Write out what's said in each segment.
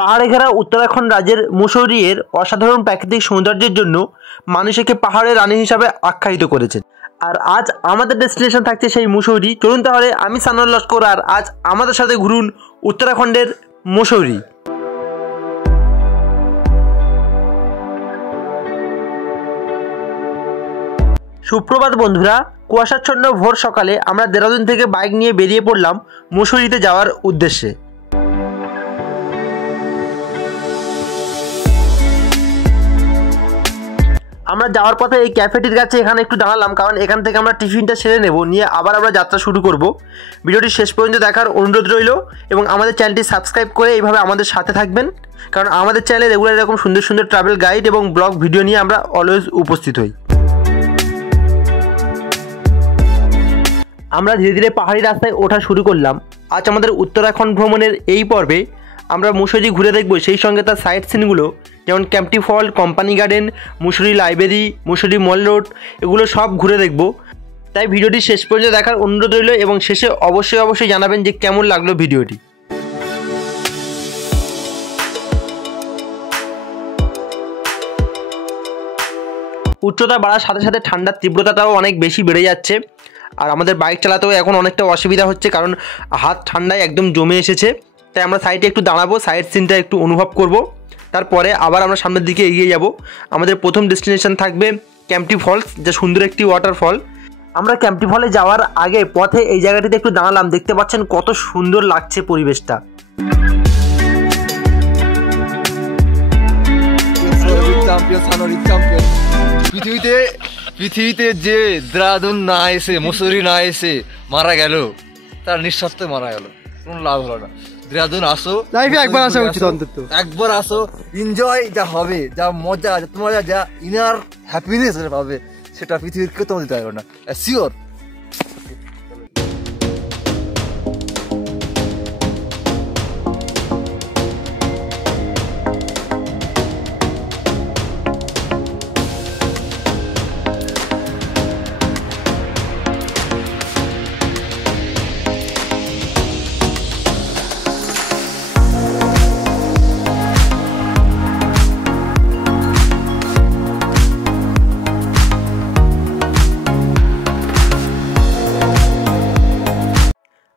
পাহাড়ে ঘেরা উত্তরাখণ্ড রাজ্যের মুসৌরি এর অসাধারণ প্রাকৃতিক সৌন্দর্যের জন্য মানুষ একে পাহাড়ের রানী হিসাবে আখ্যায়িত করেছেন। আর আজ আমাদের ডেস্টিনেশন থাকছে সেই মুসৌরি। চলুন তাহলে, আমি সানোয়ার লস্কর, আর আজ আমাদের সাথে ঘুরুন উত্তরাখণ্ডের মুসৌরি। সুপ্রভাত বন্ধুরা, কুয়াশাচ্ছন্ন ভোর সকালে আমরা দেরাদুন থেকে বাইক নিয়ে বেরিয়ে পড়লাম মুসৌরিতে যাওয়ার উদ্দেশ্যে। আমরা যাওয়ার পথে এই ক্যাফেটির কাছে এখানে একটু দাঁড়ালাম, কারণ এখান থেকে আমরা টিফিনটা সেরে নেব, নিয়ে আবার আমরা যাত্রা শুরু করব। ভিডিওটি শেষ পর্যন্ত দেখার অনুরোধ রইল এবং আমাদের চ্যানেলটি সাবস্ক্রাইব করে এইভাবে আমাদের সাথে থাকবেন, কারণ আমাদের চ্যানেলে রেগুলার এরকম সুন্দর সুন্দর ট্রাভেল গাইড এবং ব্লগ ভিডিও নিয়ে আমরা অলওয়েজ উপস্থিত হই। আমরা ধীরে ধীরে পাহাড়ি রাস্তায় ওঠা শুরু করলাম। আজ আমাদের উত্তরাখণ্ড ভ্রমণের এই পর্বে আমরা মুসৌরি ঘুরে দেখব, সেই সঙ্গে তার সাইট সিনগুলো, যেমন Kempty fall, company garden, Mussoorie library, Mussoorie mall road, এগুলো সব ঘুরে দেখব। তাই ভিডিওটি শেষ পর্যন্ত দেখার অনুরোধ রইল এবং শেষে অবশ্যই জানাবেন যে কেমন লাগলো ভিডিওটি। উচ্চতা বাড়ার সাথে সাথে ঠান্ডার তীব্রতাটাও অনেক বেশি বেড়ে যাচ্ছে, আর আমাদের বাইক চালাতেও এখন অনেকটা অসুবিধা হচ্ছে, কারণ হাত ঠান্ডায় একদম জমে এসেছে। তাই আমরা সাইডে একটু দাঁড়াবো, সাইড সিনটা একটু অনুভব করব, তারপরে আবার আমরা সামনের দিকে এগিয়ে যাব। আমাদের প্রথম ডেস্টিনেশন থাকবে ক্যাম্পটি ফলস, যা সুন্দর একটি ওয়াটারফল। আমরা ক্যাম্পটি ফলে যাওয়ার আগে পথে এই জায়গাটিতে একটু দাঁড়ালাম, দেখতে পাচ্ছেন কত সুন্দর লাগছে পরিবেশটা। পৃথিবীতে যে দেরাদুন না এসে, মুসৌরি না এসে মারা গেল, তার নিঃস্বার্থে মারা গেল, কোনো লাভ হলো না। দেরাদুন আসো, লাইফে একবার আসা উচিত, অন্তত একবার আসো, এনজয় যা হবে, যা মজা, তোমার যা ইনার হ্যাপিনেস পাবে, সেটা পৃথিবীর কেউ তোমার দিতে পারবে না, শিওর।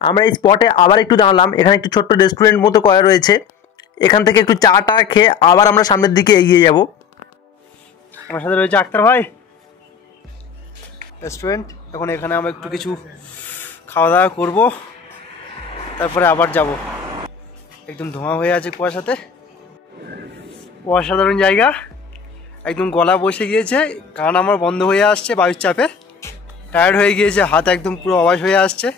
আমরা এই স্পটে আবার একটু দাঁড়ালাম, এখানে একটু ছোট্ট রেস্টুরেন্ট মতো করা রয়েছে, এখান থেকে একটু চা খেয়ে আবার আমরা সামনের দিকে এগিয়ে যাব। আমার সাথে রয়েছে আক্তার ভাই। রেস্টুরেন্ট, এখন এখানে আমরা একটু কিছু খাওয়া দাওয়া করবো, তারপরে আবার যাব। একদম ধোঁয়া হয়ে আছে কুয়াশাতে, অসাধারণ জায়গা। একদম গলা বসে গিয়েছে, কান আমার বন্ধ হয়ে আসছে বায়ুর চাপে, টায়ার্ড হয়ে গিয়েছে, হাত একদম পুরো অবশ হয়ে আসছে।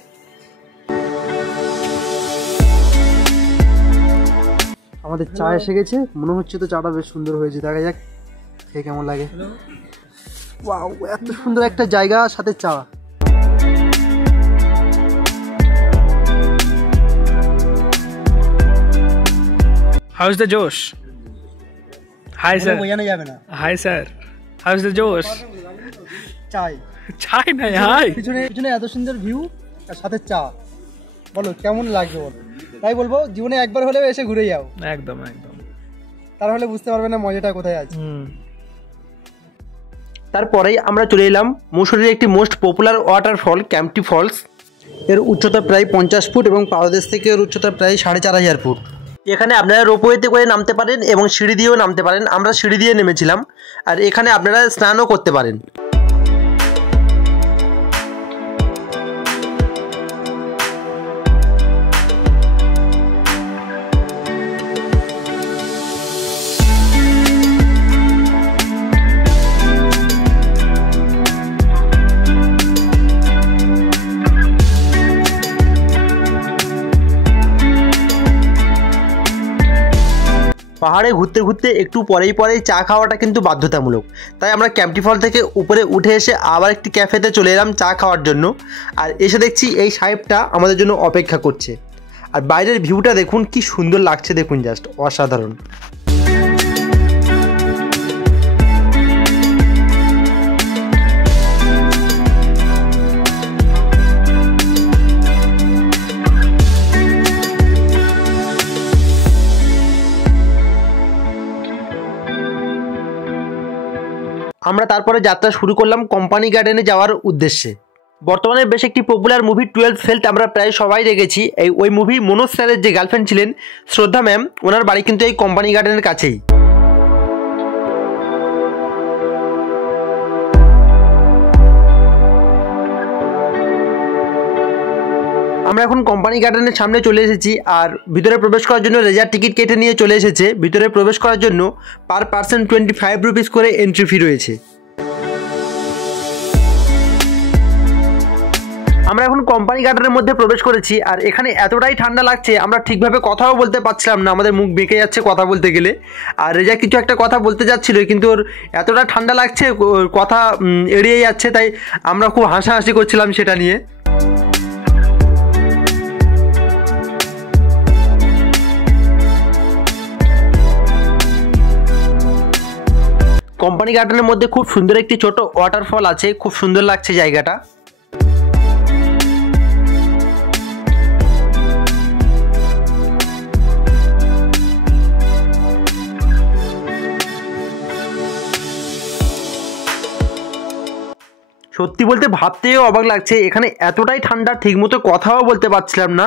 আমাদের চা এসে গেছে, মনে হচ্ছে তো চাটা বেশ সুন্দর হয়েছে, দেখা যাক খেয়ে কেমন লাগে। ওয়াও, এত সুন্দর একটা জায়গা, সাথে চা। How is the Josh? Hi sir. বোঝানো যাবে না। Hi sir. How is the Josh? চাই চাই না, হাই। পিছনে এত সুন্দর ভিউ আর সাথে চা, বলো কেমন লাগবে বলো। তাই বলবো, জীবনে একবার হলেও এসে ঘুরে যাও। একদম একদম, তাহলে বুঝতে পারবে না মজাটা কোথায় আছে। তারপরেই আমরা চলে এলাম মুসৌরির একটি মোস্ট পপুলার ওয়াটারফল ক্যাম্পটি ফলস। এর উচ্চতা প্রায় 50 ফুট এবং পাদদেশ থেকে এর উচ্চতা প্রায় 4500 ফুট। এখানে আপনারা রোপওয়েতে করে নামতে পারেন এবং সিঁড়ি দিয়েও নামতে পারেন। আমরা সিঁড়ি দিয়ে নেমেছিলাম, আর এখানে আপনারা স্নানও করতে পারেন। পাহাড়ে ঘুরতে ঘুরতে একটু পরেই চা খাওয়াটা কিন্তু বাধ্যতামূলক। তাই আমরা ক্যাম্পটি ফল থেকে উপরে উঠে এসে আবার একটি ক্যাফেতে চলে এলাম চা খাওয়ার জন্য। আর এসে দেখছি এই সাহেবটা আমাদের জন্য অপেক্ষা করছে। আর বাইরের ভিউটা দেখুন কি সুন্দর লাগছে, দেখুন জাস্ট অসাধারণ। আমরা তারপরে যাত্রা শুরু করলাম কোম্পানি গার্ডেনে যাওয়ার উদ্দেশ্যে। বর্তমানে বেশ একটি পপুলার মুভি 12th ফেল আমরা প্রায় সবাই দেখেছি। ওই মুভি মনোজ স্যারের যে গার্লফ্রেন্ড ছিলেন শ্রদ্ধা ম্যাম, ওনার বাড়ি কিন্তু এই কোম্পানি গার্ডেনের কাছেই। আমরা এখন কোম্পানি গার্ডেনের সামনে চলে এসেছি আর ভিতরে প্রবেশ করার জন্য রেজার টিকিট কেটে নিয়ে চলে এসেছে। ভিতরে প্রবেশ করার জন্য পার পার্সন 25 রুপিস করে এন্ট্রি ফি রয়েছে। আমরা এখন কোম্পানি গার্ডেনের মধ্যে প্রবেশ করেছি আর এখানে এতটাই ঠান্ডা লাগছে আমরা ঠিকভাবে কথাও বলতে পারছিলাম না, আমাদের মুখ বেঁকে যাচ্ছে কথা বলতে গেলে। আর রেজা কিছু একটা কথা বলতে যাচ্ছিল কিন্তু ওর এতটা ঠান্ডা লাগছে ওর কথা এড়িয়ে যাচ্ছে, তাই আমরা খুব হাসাহাসি করছিলাম সেটা নিয়ে। কোম্পানি গার্ডেনের মধ্যে খুব সুন্দর একটি ছোট ওয়াটারফল আছে, খুব সুন্দর লাগছে জায়গাটা। সত্যি বলতে ভাবতেও অবাক লাগছে, এখানে এতটাই ঠান্ডা ঠিকমতো কথাও বলতে পারছিলাম না।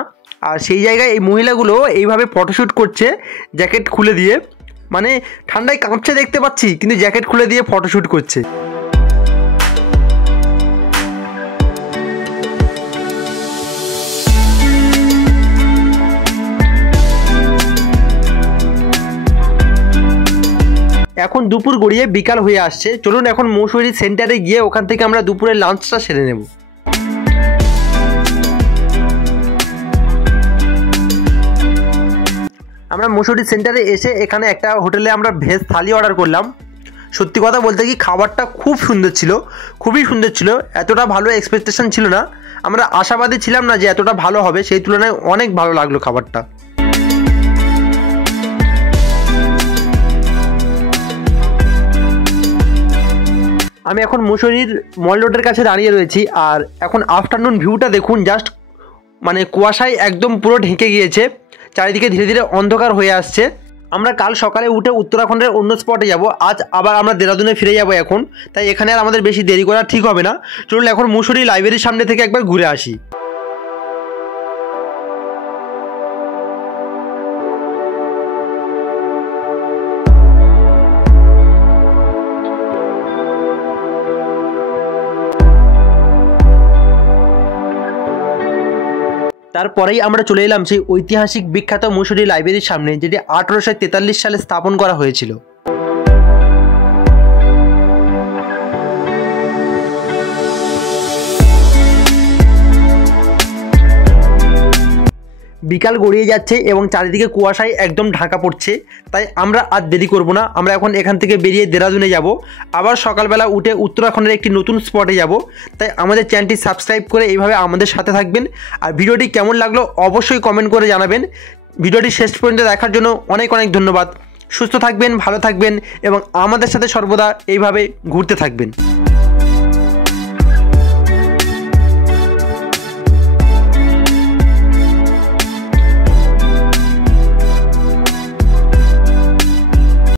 আর সেই জায়গায় এই মহিলাগুলো এইভাবে ফটোশ্যুট করছে জ্যাকেট খুলে দিয়ে, মানে ঠান্ডায় কাঁপছে দেখতে পাচ্ছি কিন্তু জ্যাকেট খুলে দিয়ে ফটোশ্যুট করছে। এখন দুপুর গড়িয়ে বিকাল হয়ে আসছে, চলুন এখন মৌসুরি সেন্টারে গিয়ে ওখান থেকে আমরা দুপুরের লাঞ্চটা সেরে নেব। আমরা মৌসুরি সেন্টারে এসে এখানে একটা হোটেলে আমরা ভেজ থালি অর্ডার করলাম। সত্যি কথা বলতে কি খাবারটা খুব সুন্দর ছিল, খুবই সুন্দর ছিল, এতটা ভালো এক্সপেকটেশন ছিল না, আমরা আশাবাদী ছিলাম না যে এতটা ভালো হবে, সেই তুলনায় অনেক ভালো লাগলো খাবারটা। আমি এখন মুসুরির মল রোডের কাছে দাঁড়িয়ে রয়েছি আর এখন আফটারনুন ভিউটা দেখুন, জাস্ট মানে কুয়াশায় একদম পুরো ঢেকে গিয়েছে, চারিদিকে ধীরে ধীরে অন্ধকার হয়ে আসছে। আমরা কাল সকালে উঠে উত্তরাখণ্ডের অন্য স্পটে যাব, আজ আবার আমরা দেরাদুনে ফিরে যাব এখন, তাই এখানে আর আমাদের বেশি দেরি করা ঠিক হবে না। চলুন এখন মুসুরি লাইব্রেরির সামনে থেকে একবার ঘুরে আসি। তারপরেই আমরা চলে এলাম সেই ঐতিহাসিক বিখ্যাত মুসুরি লাইব্রেরির সামনে, যেটি 1843 সালে স্থাপন করা হয়েছিল। বিকাল গড়িয়ে যাচ্ছে এবং চারিদিকে কুয়াশায় একদম ঢাকা পড়ছে, তাই আমরা আর দেরি করব না, আমরা এখন এখান থেকে বেরিয়ে দেরাদুনে যাব, আবার সকালবেলা উঠে উত্তরাখণ্ডের একটি নতুন স্পটে যাব। তাই আমাদের চ্যানেলটি সাবস্ক্রাইব করে এইভাবে আমাদের সাথে থাকবেন। আর ভিডিওটি কেমন লাগলো অবশ্যই কমেন্ট করে জানাবেন। ভিডিওটি শেষ পর্যন্ত দেখার জন্য অনেক অনেক ধন্যবাদ। সুস্থ থাকবেন, ভালো থাকবেন এবং আমাদের সাথে সর্বদা এইভাবে ঘুরতে থাকবেন।